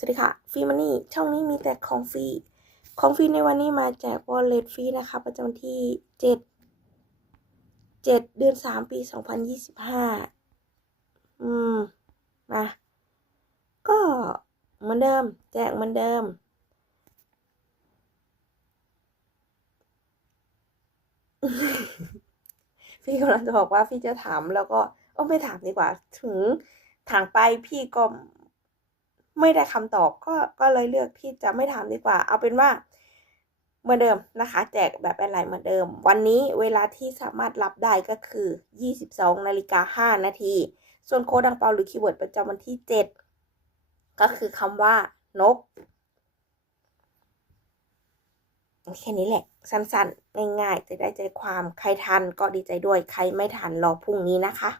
สวัสดีค่ะฟรีมันนี่ช่องนี้มีแต่ของฟรีของฟรีในวันนี้มาแจกวอลเล็ตฟรีนะคะ ประจำวันที่เจ็ดเจ็ดเดือนสามปีสองพันยี่สิบห้าอืมมาก็เหมือนเดิม แจกเหมือนเดิม พี่กำลังจะบอกว่าพี่จะถามแล้วก็เออไม่ถามดีกว่า ถึงถามไปพี่ก็ ไม่ได้คำตอบก็ก็เลยเลือกที่จะไม่ถามดีกว่า เอาเป็นว่าเหมือนเดิมนะคะ แจกแบบแออนไลน์เหมือนเดิม วันนี้เวลาที่สามารถรับได้ก็คือ 22นาฬิกา5นาที ส่วนโค้ดดังเปาหรือคีย์เวิร์ดประจำวันที่ 7 ก็คือคำว่านกแค่นี้แหละ สั้นๆ ง่ายๆ จะได้ใจความใครทันก็ดีใจด้วย ใครไม่ทันรอพรุ่งนี้นะคะ